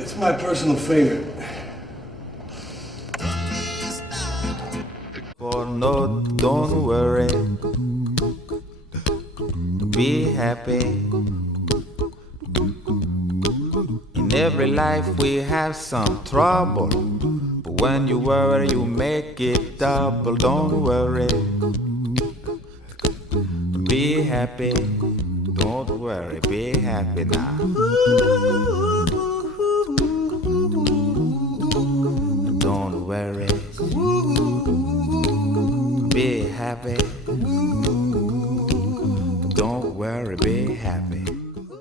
It's my personal favorite. Oh no, don't worry. Be happy. In every life we have some trouble, but when you worry you make it double. Don't worry. Be happy. Don't worry. Be happy now. Don't worry.